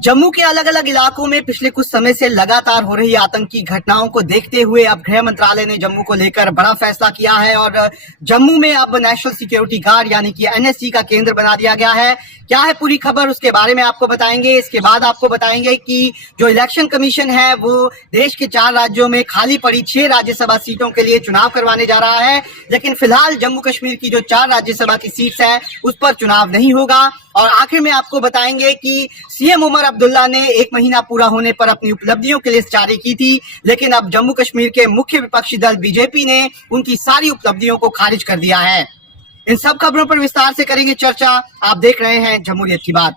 जम्मू के अलग अलग इलाकों में पिछले कुछ समय से लगातार हो रही आतंकी घटनाओं को देखते हुए अब गृह मंत्रालय ने जम्मू को लेकर बड़ा फैसला किया है और जम्मू में अब नेशनल सिक्योरिटी गार्ड यानी कि एनएसजी का केंद्र बना दिया गया है। क्या है पूरी खबर, उसके बारे में आपको बताएंगे। इसके बाद आपको बताएंगे कि जो इलेक्शन कमीशन है वो देश के 4 राज्यों में खाली पड़ी 6 राज्यसभा सीटों के लिए चुनाव करवाने जा रहा है, लेकिन फिलहाल जम्मू कश्मीर की जो 4 राज्यसभा की सीट्स है उस पर चुनाव नहीं होगा। और आखिर में आपको बताएंगे कि सीएम उमर अब्दुल्ला ने 1 महीना पूरा होने पर अपनी उपलब्धियों की लिस्ट जारी की थी, लेकिन अब जम्मू कश्मीर के मुख्य विपक्षी दल बीजेपी ने उनकी सारी उपलब्धियों को खारिज कर दिया है। इन सब खबरों पर विस्तार से करेंगे चर्चा। आप देख रहे हैं जमहूरियत की बात।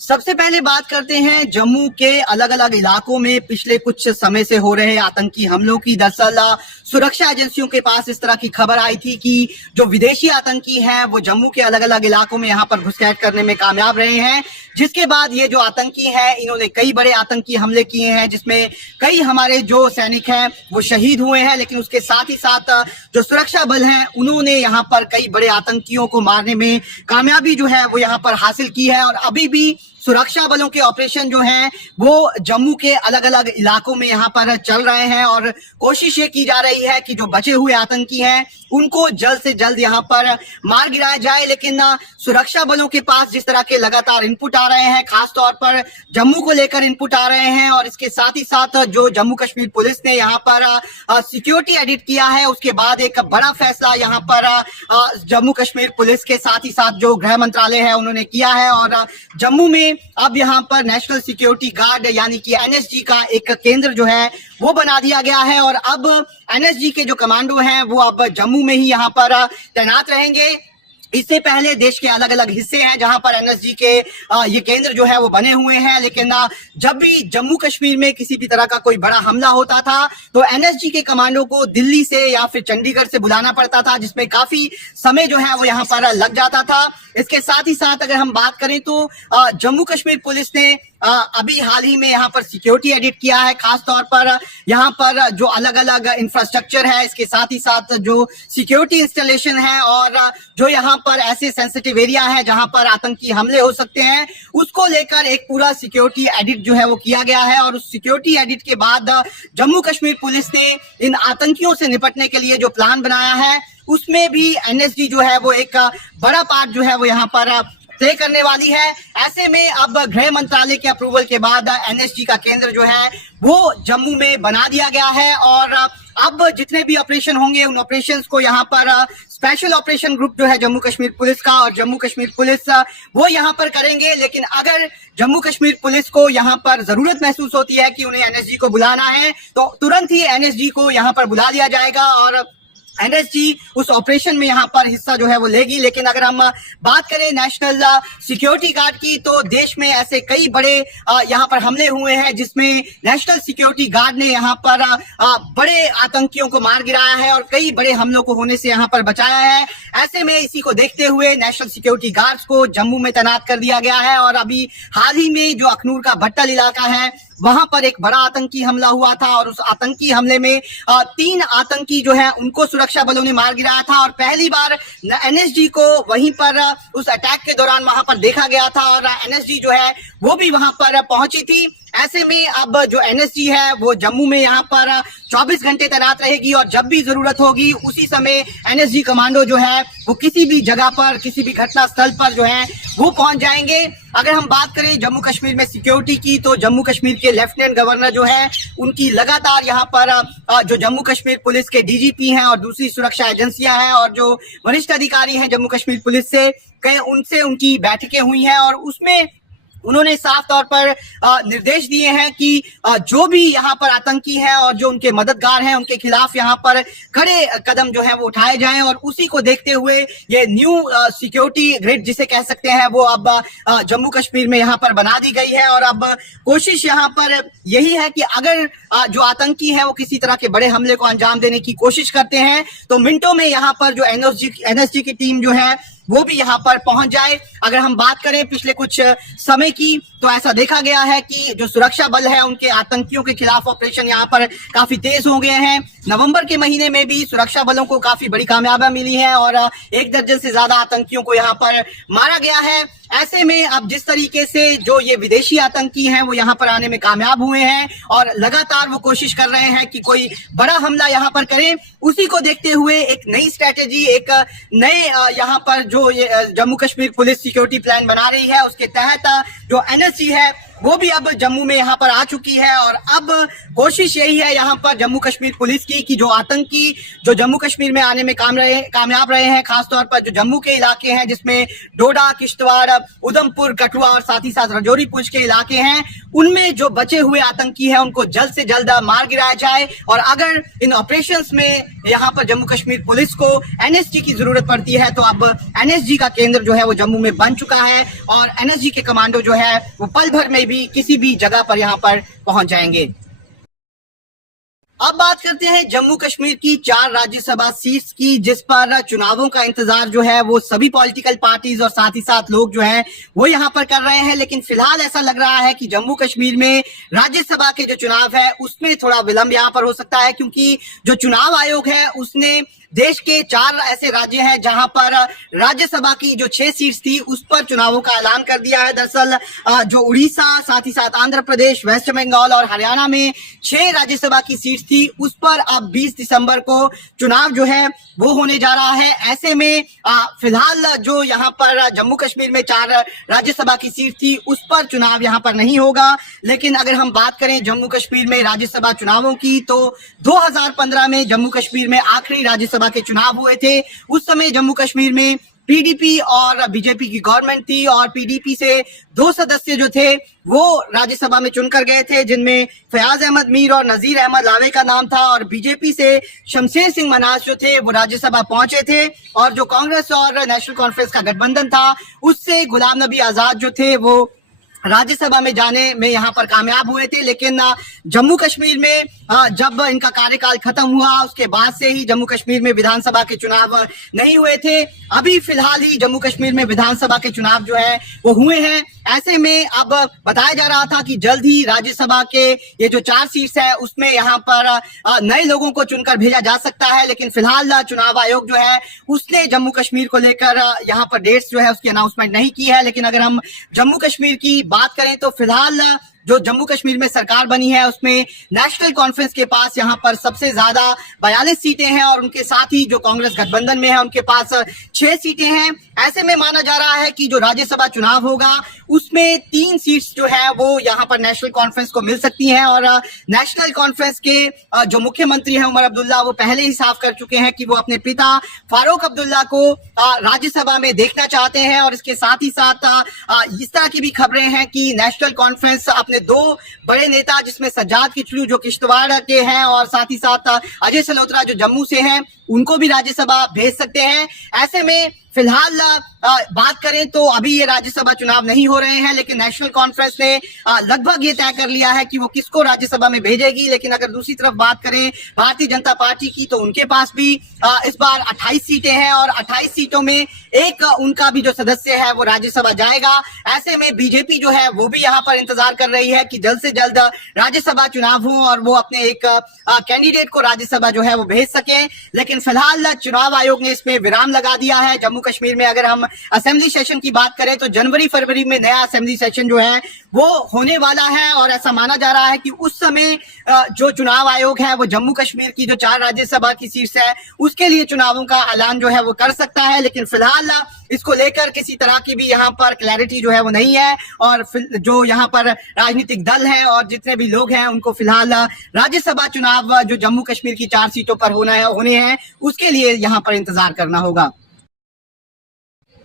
सबसे पहले बात करते हैं जम्मू के अलग अलग इलाकों में पिछले कुछ समय से हो रहे आतंकी हमलों की। दरअसल सुरक्षा एजेंसियों के पास इस तरह की खबर आई थी कि जो विदेशी आतंकी हैं वो जम्मू के अलग अलग इलाकों में यहाँ पर घुसपैठ करने में कामयाब रहे हैं, जिसके बाद ये जो आतंकी हैं इन्होंने कई बड़े आतंकी हमले किए हैं, जिसमें कई हमारे जो सैनिक हैं वो शहीद हुए हैं। लेकिन उसके साथ ही साथ जो सुरक्षा बल हैं उन्होंने यहाँ पर कई बड़े आतंकियों को मारने में कामयाबी जो है वो यहाँ पर हासिल की है। और अभी भी सुरक्षा बलों के ऑपरेशन जो हैं वो जम्मू के अलग अलग इलाकों में यहाँ पर चल रहे हैं और कोशिश ये की जा रही है कि जो बचे हुए आतंकी हैं उनको जल्द से जल्द यहाँ पर मार गिराया जाए। लेकिन सुरक्षा बलों के पास जिस तरह के लगातार इनपुट आ रहे हैं, खास तौर पर जम्मू को लेकर इनपुट आ रहे हैं, और इसके साथ ही साथ जो जम्मू कश्मीर पुलिस ने यहाँ पर सिक्योरिटी एडिट किया है, उसके बाद एक बड़ा फैसला यहाँ पर जम्मू कश्मीर पुलिस के साथ ही साथ जो गृह मंत्रालय है उन्होंने किया है। और जम्मू में अब यहाँ पर नेशनल सिक्योरिटी गार्ड यानी कि एनएसजी का एक केंद्र जो है वो बना दिया गया है। और अब एनएसजी के जो कमांडो हैं वो अब जम्मू में ही यहाँ पर तैनात रहेंगे। इससे पहले देश के अलग अलग हिस्से हैं जहां पर एनएसजी के ये केंद्र जो है वो बने हुए हैं, लेकिन जब भी जम्मू कश्मीर में किसी भी तरह का कोई बड़ा हमला होता था तो एनएसजी के कमांडो को दिल्ली से या फिर चंडीगढ़ से बुलाना पड़ता था, जिसमें काफी समय जो है वो यहाँ पर लग जाता था। इसके साथ ही साथ अगर हम बात करें तो जम्मू कश्मीर पुलिस ने अभी हाल ही में यहाँ पर सिक्योरिटी एडिट किया है, खास तौर पर यहाँ पर जो अलग अलग इंफ्रास्ट्रक्चर है, इसके साथ ही साथ जो सिक्योरिटी इंस्टॉलेशन है और जो यहाँ पर ऐसे सेंसिटिव एरिया है जहां पर आतंकी हमले हो सकते हैं, उसको लेकर एक पूरा सिक्योरिटी एडिट जो है वो किया गया है। और उस सिक्योरिटी एडिट के बाद जम्मू कश्मीर पुलिस ने इन आतंकियों से निपटने के लिए जो प्लान बनाया है उसमें भी एनएसजी जो है वो एक बड़ा पार्ट जो है वो यहाँ पर तय करने वाली है। ऐसे में अब गृह मंत्रालय के अप्रूवल के बाद एनएसजी का केंद्र जो है वो जम्मू में बना दिया गया है। और अब जितने भी ऑपरेशन होंगे उन ऑपरेशंस को यहाँ पर स्पेशल ऑपरेशन ग्रुप जो है जम्मू कश्मीर पुलिस का और जम्मू कश्मीर पुलिस वो यहाँ पर करेंगे। लेकिन अगर जम्मू कश्मीर पुलिस को यहाँ पर जरूरत महसूस होती है कि उन्हें एनएसजी को बुलाना है तो तुरंत ही एनएसजी को यहाँ पर बुला लिया जाएगा और एनएसजी उस ऑपरेशन में यहाँ पर हिस्सा जो है वो लेगी। लेकिन अगर हम बात करें नेशनल सिक्योरिटी गार्ड की तो देश में ऐसे कई बड़े यहाँ पर हमले हुए हैं जिसमें नेशनल सिक्योरिटी गार्ड ने यहाँ पर बड़े आतंकियों को मार गिराया है और कई बड़े हमलों को होने से यहाँ पर बचाया है। ऐसे में इसी को देखते हुए नेशनल सिक्योरिटी गार्ड्स को जम्मू में तैनात कर दिया गया है। और अभी हाल ही में जो अखनूर का भट्टल इलाका है वहां पर एक बड़ा आतंकी हमला हुआ था और उस आतंकी हमले में 3 आतंकी जो है उनको सुरक्षा बलों ने मार गिराया था। और पहली बार एनएसजी को वहीं पर उस अटैक के दौरान वहां पर देखा गया था और एनएसजी जो है वो भी वहां पर पहुंची थी। ऐसे में अब जो एनएसजी है वो जम्मू में यहाँ पर 24 घंटे तैनात रहेगी और जब भी जरूरत होगी उसी समय एनएसजी कमांडो जो है वो किसी भी जगह पर किसी भी घटना स्थल पर जो है वो पहुंच जाएंगे। अगर हम बात करें जम्मू कश्मीर में सिक्योरिटी की तो जम्मू कश्मीर के लेफ्टिनेंट गवर्नर जो है उनकी लगातार यहाँ पर जो जम्मू कश्मीर पुलिस के डीजीपी हैं और दूसरी सुरक्षा एजेंसियां हैं और जो वरिष्ठ अधिकारी हैं जम्मू कश्मीर पुलिस से उनसे उनकी बैठकें हुई हैं और उसमें उन्होंने साफ तौर पर निर्देश दिए हैं कि जो भी यहाँ पर आतंकी हैं और जो उनके मददगार हैं उनके खिलाफ यहाँ पर कड़े कदम जो है वो उठाए जाएं। और उसी को देखते हुए ये न्यू सिक्योरिटी ग्रिड जिसे कह सकते हैं वो अब जम्मू कश्मीर में यहाँ पर बना दी गई है। और अब कोशिश यहाँ पर यही है कि अगर जो आतंकी है वो किसी तरह के बड़े हमले को अंजाम देने की कोशिश करते हैं तो मिनटों में यहाँ पर जो एनएसजी की टीम जो है वो भी यहाँ पर पहुंच जाए। अगर हम बात करें पिछले कुछ समय की, तो ऐसा देखा गया है कि जो सुरक्षा बल है उनके आतंकियों के खिलाफ ऑपरेशन यहाँ पर काफी तेज हो गए हैं। नवंबर के महीने में भी सुरक्षा बलों को काफी बड़ी कामयाबी मिली है और 1 दर्जन से ज्यादा आतंकियों को यहाँ पर मारा गया है। ऐसे में अब जिस तरीके से जो ये विदेशी आतंकी हैं वो यहाँ पर आने में कामयाब हुए हैं और लगातार वो कोशिश कर रहे हैं कि कोई बड़ा हमला यहाँ पर करें, उसी को देखते हुए एक नई स्ट्रैटेजी, एक नए यहाँ पर जो Jammu Kashmir police security plan बना रही है, उसके तहत जो एनएसजी है वो भी अब जम्मू में यहाँ पर आ चुकी है। और अब कोशिश यही है यहाँ पर जम्मू कश्मीर पुलिस की कि जो आतंकी जो जम्मू कश्मीर में आने में कामयाब रहे हैं, खासतौर पर जो जम्मू के इलाके हैं जिसमें डोडा, किश्तवाड़, उधमपुर, कठुआ और साथ ही साथ राजौरी पुंछ के इलाके हैं, उनमें जो बचे हुए आतंकी हैं उनको जल्द से जल्द मार गिराया जाए। और अगर इन ऑपरेशंस में यहाँ पर जम्मू कश्मीर पुलिस को एनएसजी की जरूरत पड़ती है तो अब एनएसजी का केंद्र जो है वो जम्मू में बन चुका है और एनएसजी के कमांडो जो है वो पल भर में भी किसी भी जगह पर यहाँ पर पहुंच जाएंगे। अब बात करते हैं जम्मू कश्मीर की 4 राज्यसभा सीट्स की, जिस पर चुनावों का इंतजार जो है वो सभी पॉलिटिकल पार्टीज और साथ ही साथ लोग जो हैं वो यहाँ पर कर रहे हैं। लेकिन फिलहाल ऐसा लग रहा है कि जम्मू कश्मीर में राज्यसभा के जो चुनाव है उसमें थोड़ा विलंब यहाँ पर हो सकता है, क्योंकि जो चुनाव आयोग है उसने देश के 4 ऐसे राज्य हैं जहां पर राज्यसभा की जो 6 सीट्स थी उस पर चुनावों का ऐलान कर दिया है। दरअसल जो उड़ीसा, साथ ही साथ आंध्र प्रदेश, वेस्ट बंगाल और हरियाणा में 6 राज्यसभा की सीट्स थी, उस पर अब 20 दिसंबर को चुनाव जो है वो होने जा रहा है। ऐसे में फिलहाल जो यहाँ पर जम्मू कश्मीर में 4 राज्यसभा की सीट थी उस पर चुनाव यहाँ पर नहीं होगा। लेकिन अगर हम बात करें जम्मू कश्मीर में राज्यसभा चुनावों की, तो 2015 में जम्मू कश्मीर में आखिरी राज्यसभा के चुनाव हुए थे। उस समय जम्मू कश्मीर में पीडीपी और बीजेपी की गवर्नमेंट थी और पीडीपी से 2 सदस्य जो थे वो राज्यसभा में चुनकर गए थे, जिनमें फयाज अहमद मीर और नजीर अहमद लावे का नाम था। और बीजेपी से शमशेर सिंह मनाज जो थे वो राज्यसभा पहुंचे थे और जो कांग्रेस और नेशनल कॉन्फ्रेंस का गठबंधन था उससे गुलाम नबी आजाद जो थे वो राज्यसभा में जाने में यहाँ पर कामयाब हुए थे। लेकिन जम्मू कश्मीर में जब इनका कार्यकाल खत्म हुआ उसके बाद से ही जम्मू कश्मीर में विधानसभा के चुनाव नहीं हुए थे। अभी फिलहाल ही जम्मू कश्मीर में विधानसभा के चुनाव जो है वो हुए हैं। ऐसे में अब बताया जा रहा था कि जल्द ही राज्यसभा के ये जो 4 सीट्स है उसमें यहाँ पर नए लोगों को चुनकर भेजा जा सकता है। लेकिन फिलहाल चुनाव आयोग जो है उसने जम्मू कश्मीर को लेकर यहाँ पर डेट्स जो है उसकी अनाउंसमेंट नहीं की है। लेकिन अगर हम जम्मू कश्मीर की बात करें तो फिलहाल जो जम्मू कश्मीर में सरकार बनी है उसमें नेशनल कॉन्फ्रेंस के पास यहाँ पर सबसे ज्यादा 42 सीटें हैं और उनके साथ ही जो कांग्रेस गठबंधन में है उनके पास 6 सीटें हैं। ऐसे में माना जा रहा है कि जो राज्यसभा चुनाव होगा उसमें 3 सीट्स जो है वो यहाँ पर नेशनल कॉन्फ्रेंस को मिल सकती हैं। और नेशनल कॉन्फ्रेंस के जो मुख्यमंत्री हैं उमर अब्दुल्ला, वो पहले ही साफ कर चुके हैं कि वो अपने पिता फारूक अब्दुल्ला को राज्यसभा में देखना चाहते हैं। और इसके साथ ही साथ इस तरह की भी खबरें हैं कि नेशनल कॉन्फ्रेंस अपने 2 बड़े नेता जिसमें सज्जाद किचलू जो किश्तवाड़ के हैं और साथ ही साथ अजय सलोत्रा जो जम्मू से हैं उनको भी राज्यसभा भेज सकते हैं। ऐसे में फिलहाल बात करें तो अभी ये राज्यसभा चुनाव नहीं हो रहे हैं, लेकिन नेशनल कॉन्फ्रेंस ने लगभग ये तय कर लिया है कि वो किसको राज्यसभा में भेजेगी। लेकिन अगर दूसरी तरफ बात करें भारतीय जनता पार्टी की तो उनके पास भी इस बार 28 सीटें हैं और 28 सीटों में एक उनका भी जो सदस्य है वो राज्यसभा जाएगा। ऐसे में बीजेपी जो है वो भी यहाँ पर इंतजार कर रही है कि जल्द से जल्द राज्यसभा चुनाव हो और वो अपने एक कैंडिडेट को राज्यसभा जो है वो भेज सके। लेकिन फिलहाल चुनाव आयोग ने इसमें विराम लगा दिया है। जम्मू कश्मीर में अगर हम असेंबली सेशन की बात करें तो जनवरी फरवरी में नया असेंबली सेशन जो है वो होने वाला है और ऐसा माना जा रहा है कि उस समय जो चुनाव आयोग है वो जम्मू कश्मीर की जो 4 राज्यसभा की सीट्स है उसके लिए चुनावों का ऐलान जो है वो कर सकता है। लेकिन फिलहाल इसको लेकर किसी तरह की भी यहाँ पर क्लैरिटी जो है वो नहीं है और जो यहाँ पर राजनीतिक दल है और जितने भी लोग हैं उनको फिलहाल राज्यसभा चुनाव जो जम्मू कश्मीर की 4 सीटों पर होने हैं उसके लिए यहाँ पर इंतजार करना होगा।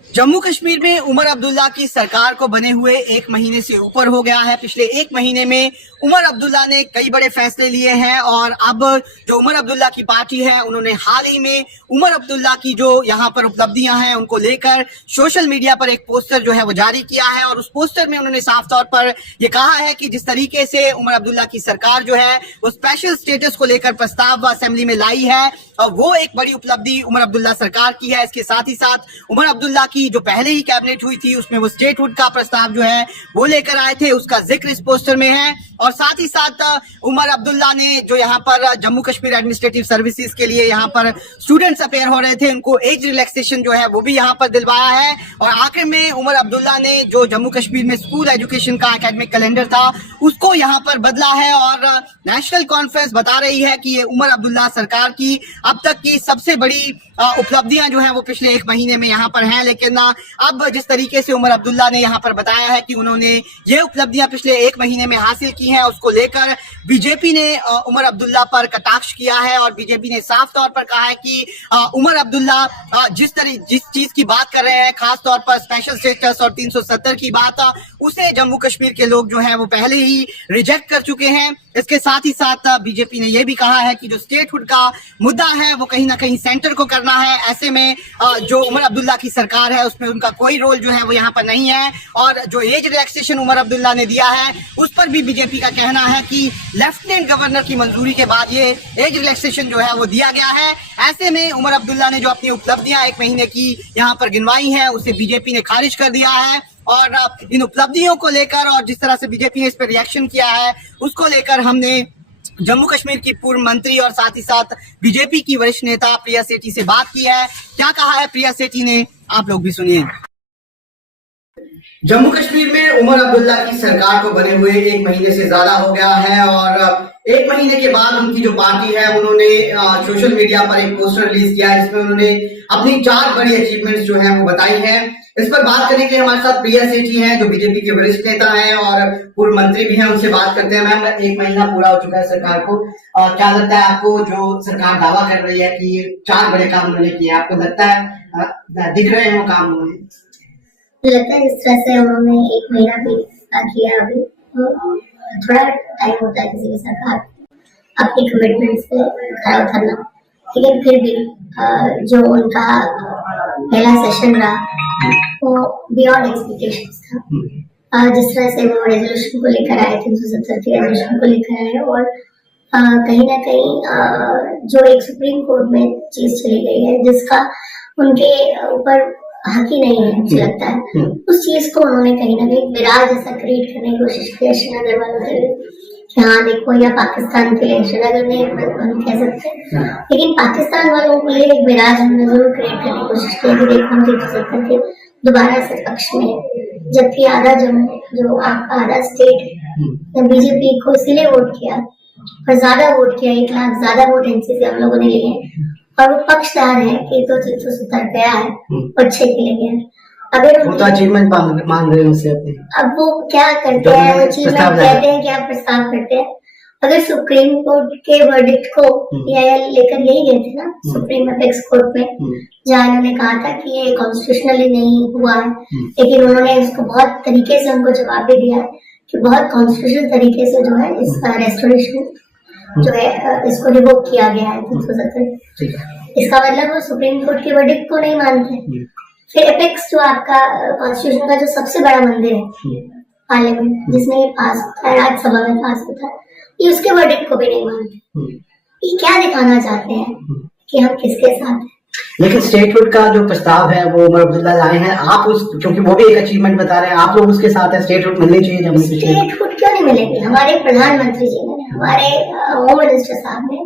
जम्मू कश्मीर में उमर अब्दुल्ला की सरकार को बने हुए 1 महीने से ऊपर हो गया है। पिछले 1 महीने में उमर अब्दुल्ला ने कई बड़े फैसले लिए हैं और अब जो उमर अब्दुल्ला की पार्टी है उन्होंने हाल ही में उमर अब्दुल्ला की जो यहाँ पर उपलब्धियां हैं उनको लेकर सोशल मीडिया पर एक पोस्टर जो है वो जारी किया है। और उस पोस्टर में उन्होंने साफ तौर पर ये कहा है कि जिस तरीके से उमर अब्दुल्ला की सरकार जो है वो स्पेशल स्टेटस को लेकर प्रस्ताव असेंबली में लाई है वो एक बड़ी उपलब्धि उमर अब्दुल्ला सरकार की है। इसके साथ ही साथ उमर अब्दुल्ला की जो पहले ही कैबिनेट हुई थी उसमें वो स्टेटहुड का प्रस्ताव जो है वो लेकर आए थे, उसका जिक्र इस पोस्टर में है। और साथ ही साथ उमर अब्दुल्ला ने जो यहाँ पर जम्मू कश्मीर एडमिनिस्ट्रेटिव सर्विसेज के लिए यहाँ पर स्टूडेंट्स अपेयर हो रहे थे उनको एज रिलैक्सेशन जो है वो भी यहाँ पर दिलवाया है। और आखिर में उमर अब्दुल्ला ने जो जम्मू कश्मीर में स्कूल एजुकेशन का एकेडमिक कैलेंडर था उसको यहाँ पर बदला है। और नेशनल कॉन्फ्रेंस बता रही है कि ये उमर अब्दुल्ला सरकार की अब तक की सबसे बड़ी उपलब्धियां जो है वो पिछले एक महीने में यहाँ पर हैं। लेकिन अब जिस तरीके से उमर अब्दुल्ला ने यहाँ पर बताया है कि उन्होंने ये उपलब्धियां पिछले एक महीने में हासिल की हैं, उसको लेकर बीजेपी ने उमर अब्दुल्ला पर कटाक्ष किया है। और बीजेपी ने साफ तौर पर कहा है कि उमर अब्दुल्ला जिस चीज की बात कर रहे हैं, खास तौर पर स्पेशल स्टेटस और 370 की बात, उसे जम्मू कश्मीर के लोग जो हैं वो पहले ही रिजेक्ट कर चुके हैं। इसके साथ ही साथ बीजेपी ने यह भी कहा है कि जो स्टेटहुड का मुद्दा है वो कहीं ना कहीं सेंटर को करना है। ऐसे में जो उमर अब्दुल्ला की सरकार है उसमें उनका कोई रोल जो है वो यहाँ पर नहीं है। और जो एज रिलैक्सेशन उमर अब्दुल्ला ने दिया है उस पर भी बीजेपी का कहना है कि लेफ्टिनेंट गवर्नर की मंजूरी के बाद ये एज रिलैक्सेशन जो है वो दिया गया है। ऐसे में उमर अब्दुल्ला ने जो अपनी उपलब्धियां एक महीने की यहाँ पर गिनवाई है उसे बीजेपी ने खारिज कर दिया है। और इन उपलब्धियों को लेकर और जिस तरह से बीजेपी ने इस पर रिएक्शन किया है उसको लेकर हमने जम्मू कश्मीर की पूर्व मंत्री और साथ ही साथ बीजेपी की वरिष्ठ नेता प्रिया सेठी से बात की है। क्या कहा है प्रिया सेठी ने, आप लोग भी सुनिए। जम्मू कश्मीर में उमर अब्दुल्ला की सरकार को बने हुए एक महीने से ज्यादा हो गया है और एक महीने के बाद उनकी जो पार्टी है उन्होंने सोशल मीडिया पर एक पोस्टर रिलीज किया है जिसमें उन्होंने अपनी 4 बड़ी अचीवमेंट्स जो है वो बताई है। इस पर बात करने के लिए हमारे साथ प्रिया सेठी हैं जो बीजेपी के वरिष्ठ नेता हैं और पूर्व मंत्री भी हैं, उनसे बात करते हैं। मैम, एक महीना पूरा हो चुका है सरकार को, क्या लगता है आपको जो सरकार दावा कर रही है कि ये 4 बड़े काम उन्होंने किए, आपको लगता है दिख रहे हैं वो काम उन्होंने? लगता है जिस तरह से उन्होंने एक महीना भी किया, अभी थोड़ा टाइम होता है किसी की सरकार अपनी कमिटमेंट से खड़ा उतरना, लेकिन फिर भी जो उनका पहला सेशन रहा वो बियॉन्ड एक्सपेक्टेशंस था। जिस तरह से वो रेजोल्यूशन को लेकर आए, 370 के रेजोल्यूशन को लेकर आए और कहीं ना कहीं जो एक सुप्रीम कोर्ट में चीज चली गई है जिसका उनके ऊपर हक ही नहीं है, मुझे लगता है उस चीज को उन्होंने कहीं ना कहीं मिराज जैसा क्रिएट करने की कोशिश की श्रीनगर वालों के लिए कि हाँ देखो, या पाकिस्तान के लिए श्रीनगर में हम कह सकते हैं, लेकिन पाकिस्तान वालों के लिए एक मिराज हमने जरूर क्रिएट करने की कोशिश की कि देखो हम 370 के दोबारा से पक्ष में, जबकि आधा जम्मू जो आपका आधा स्टेट है बीजेपी को इसीलिए वोट किया और ज्यादा वोट किया, 1 लाख ज्यादा वोट एनसीसी हम लोगों ने लिए और वो पक्षदार है कि तो 370 गया है और 6 के लिए गया। अगर वो तो अचीवमेंट मांग रहे हैं उससे अपने, अब वो क्या करते हैं, वो अचीवमेंट कहते हैं कि आप प्रस्ताव करते हैं। अगर सुप्रीम कोर्ट के वर्डिक्ट को लेकर यही गए थे ना सुप्रीम अपेक्स कोर्ट में, जहाँ इन्होंने कहा था कि ये कॉन्स्टिट्यूशनली नहीं हुआ है, लेकिन उन्होंने उसको बहुत तरीके से उनको जवाब भी दिया कि बहुत कॉन्स्टिट्यूशनल तरीके से जो है इसका रेस्टोरेशन जो है इसको रिवोक किया गया है 370। इसका मतलब वो सुप्रीम कोर्ट के वर्डिक्ट को नहीं मानते। फिर एपेक्स जो आपका कॉन्स्टिट्यूशन का जो सबसे बड़ा मंदिर है पार्लियामेंट जिसमें ये पास होता है, राज्यसभा में पास होता है, ये उसके वर्डिक्ट को भी नहीं मानते। ये क्या दिखाना चाहते हैं कि हम किसके साथ हैं? लेकिन स्टेटहुड का जो प्रस्ताव है वो उमर अब्दुल्ला लाए हैं, आप उस क्योंकि वो भी एक अचीवमेंट बता रहे हैं, आप लोग उसके साथ है, स्टेटहुड मिलनी चाहिए जम्मू कश्मीर। स्टेटहुड क्यों नहीं मिलेगी? हमारे प्रधानमंत्री जी ने, हमारे होम मिनिस्टर साहब ने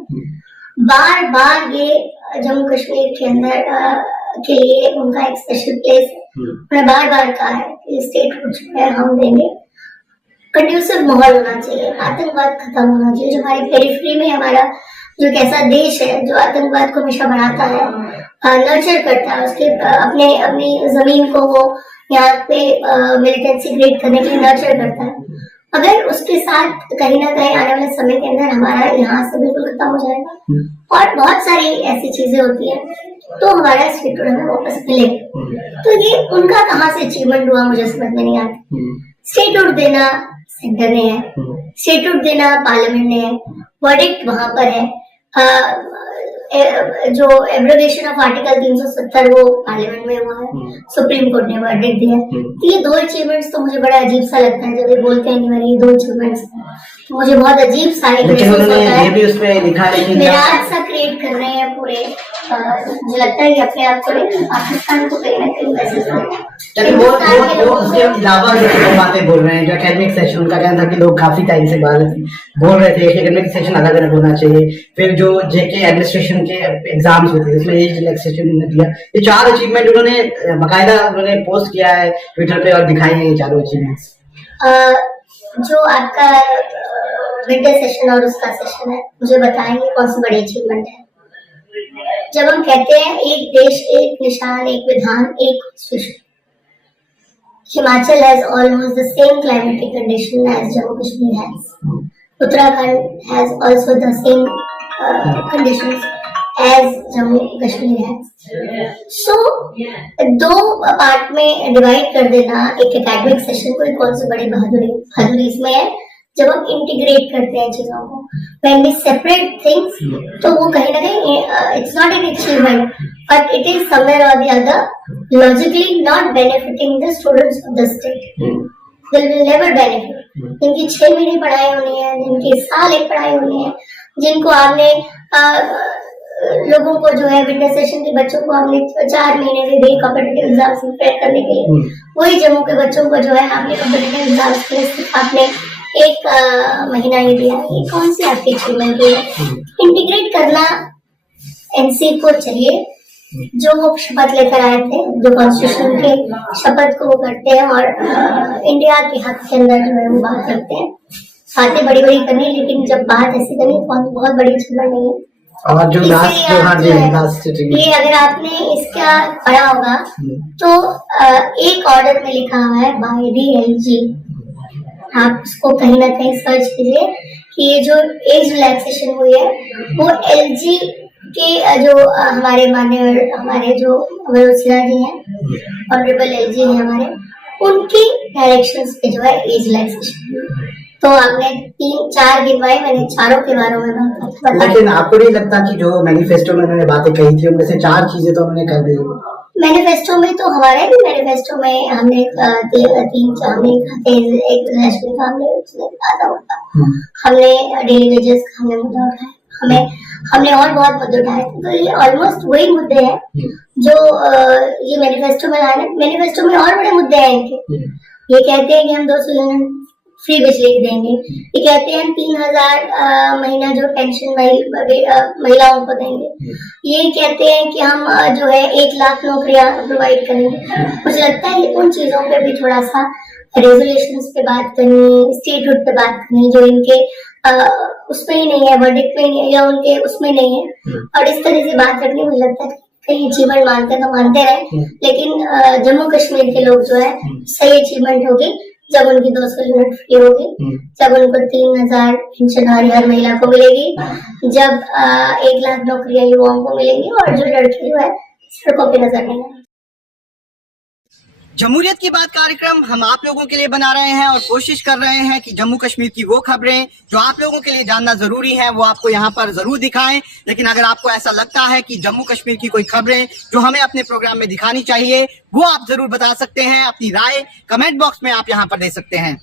बार बार ये जम्मू कश्मीर के अंदर के लिए उनका एक स्पेशल प्लेस है, उन्होंने बार बार कहा है कि स्टेटहुड जो है हम देंगे। कंड्यूसिव माहौल होना चाहिए, आतंकवाद खत्म होना चाहिए। जो हमारी पेरिफेरी में हमारा जो एक ऐसा देश है जो आतंकवाद को हमेशा बढ़ाता है, नर्चर करता है, उसके अपनी जमीन को वो यहाँ पे मिलिटेंसी क्रिएट करने के लिए नर्चर करता है, अगर उसके साथ कहीं ना कहीं आने वाले समय के अंदर हमारा यहाँ से बिल्कुल खत्म हो जाएगा और बहुत सारी ऐसी चीजें होती हैं तो हमारा स्टेटहुड हमें वापस मिलेगा। तो ये उनका कहाँ से अचीवमेंट हुआ मुझे समझ में नहीं आता। स्टेटहुड देना सेंटर ने है, स्टेटहुड देना पार्लियामेंट ने है, वर्डिक्ट वहां पर है, जो एब्रोगेशन ऑफ आर्टिकल 370 वो पार्लियामेंट में हुआ है, सुप्रीम कोर्ट ने वर्डिक्ट दिया। तो ये 2 अचीवमेंट्स तो मुझे बड़ा अजीब सा लगता है जब ये बोलते हैं कि मेरे ये 2 अचीवमेंट्स, तो मुझे बहुत अजीब सा ये भी उसमें लिखा है कि मिराज सा क्रिएट कर रहे हैं पूरे मुझे लगता है कि अपने आप को पाकिस्तान को कहीं ना कहीं मैसेज देना लेकिन वो उसके अलावा जो लोग बातें बोल रहे हैं, जो एकेडमिक सेशन उनका कहना था कि लोग काफी टाइम से बोल रहे थे कि एकेडमिक सेशन अलग अलग होना चाहिए। फिर जो जेके एडमिनिस्ट्रेशन के एग्जाम्स होते हैं उसमें एज रिलैक्सेशन दिया। ये 4 अचीवमेंट उन्होंने बाकायदा उन्होंने पोस्ट किया है ट्विटर पे और दिखाई है ये 4 अचीवमेंट्स। जो आपका विंटर सेशन और उसका सेशन है, मुझे बताएंगे कौन सी बड़ी अचीवमेंट है। जब हम कहते हैं एक देश एक निशान एक विधान एक constitution, Himachal has almost the same climatic condition as Jammu Kashmir has, Uttarakhand has also the same conditions as Jammu Kashmir has. So 2 part में डिवाइड कर देना एक एकेडमिक सेशन को एक कौन सी बड़ी बहादुरी इसमें है जब हम इंटीग्रेट करते हैं चीजों को। व्हेन वी सेपरेट थिंग्स तो वो कहीं ना कहीं it's not an achievement but it is somewhere और the other logically not benefiting the students of the state. They will never benefit. जिनकी 6 महीने पढ़ाई होनी है, जिनकी साल एक पढ़ाई होनी है, जिनको आपने लोगों को जो है विंटर सेशन के बच्चों को हमने 4 महीने दे दिए कॉम्पिटिटिव एग्जाम्स प्रिपेयर करने के लिए, वही जम्मू के बच्चों को जो है आपने कॉम्पिटिटिव एग्जाम्स के लिए सिर्फ आपने 1 महीना ही दिया। ये कौन सी आपकी अचीवमेंट है? इंटीग्रेट करना एनसी को चाहिए। जो वो शपथ लेकर आए थे, जो कॉन्स्टिट्यूशन के शपथ को वो करते हैं और इंडिया के हक के अंदर जो है वो बात करते हैं। बातें बड़ी बड़ी करनी, लेकिन जब बात ऐसी करनी बहुत बड़ी अचीवमेंट नहीं है। और जो लास्ट ये अगर आपने इसका पढ़ा होगा तो एक ऑर्डर में लिखा हुआ है बाय दी एलजी। आप उसको कहीं ना कहीं सर्च कीजिए कि ये जो एज रिलैक्सेशन हुई है वो एलजी के जो हमारे माननीय हमारे जो सिन्हा जी हैं, ऑनरेबल एलजी हैं हमारे, उनकी डायरेक्शंस पे जो है एज रिलैक्सेशन। तो आपने 3-4 गिनवाई, मैंने चारों के बारे में बात की। लेकिन आपको नहीं लगता कि जो मैनिफेस्टो में उन्होंने बातें कही थी उनमें से 4 चीजें तो उन्होंने कर दी? मैनिफेस्टो में तो हमारे भी मैनिफेस्टो में हमने 3 हमने एक नेशनल का हमने आधा होता, हमने डेली वेजेस का हमने मुद्दा उठाया, हमने और बहुत मुद्दे उठाए थे। तो ये ऑलमोस्ट वही मुद्दे हैं जो ये मैनिफेस्टो में लाए। मैनिफेस्टो में और बड़े मुद्दे हैं इनके। ये कहते हैं कि हम 200 यूनिट फ्री बिजली देंगे, ये कहते हैं 3000 महीना जो पेंशन महिलाओं को देंगे, ये कहते हैं कि हम जो है 1 लाख नौकरियां प्रोवाइड करेंगे। मुझे लगता है उन चीजों पे भी थोड़ा सा रेजोल्यूशंस पे बात करनी, स्टेटहुड पे बात करनी जो इनके उसमें ही नहीं है, वर्डिक्ट में नहीं है या उनके उसमें नहीं है, और इस तरह से बात करनी। मुझे लगता है कई अचीवमेंट मानते हैं तो मानते रहे, लेकिन जम्मू कश्मीर के लोग जो है सही अचीवमेंट होगी जब उनकी 200 यूनिट फ्री होगी, जब उनको 3000 पेंशन हर महिला को मिलेगी, जब 1 लाख नौकरियां युवाओं को मिलेंगी और जो लड़के जो है सड़कों पे नजर नहीं आएंगे। जमहूरियत की बात कार्यक्रम हम आप लोगों के लिए बना रहे हैं और कोशिश कर रहे हैं कि जम्मू कश्मीर की वो खबरें जो आप लोगों के लिए जानना जरूरी है वो आपको यहाँ पर जरूर दिखाएं। लेकिन अगर आपको ऐसा लगता है कि जम्मू कश्मीर की कोई खबरें जो हमें अपने प्रोग्राम में दिखानी चाहिए वो आप जरूर बता सकते हैं। अपनी राय कमेंट बॉक्स में आप यहाँ पर दे सकते हैं।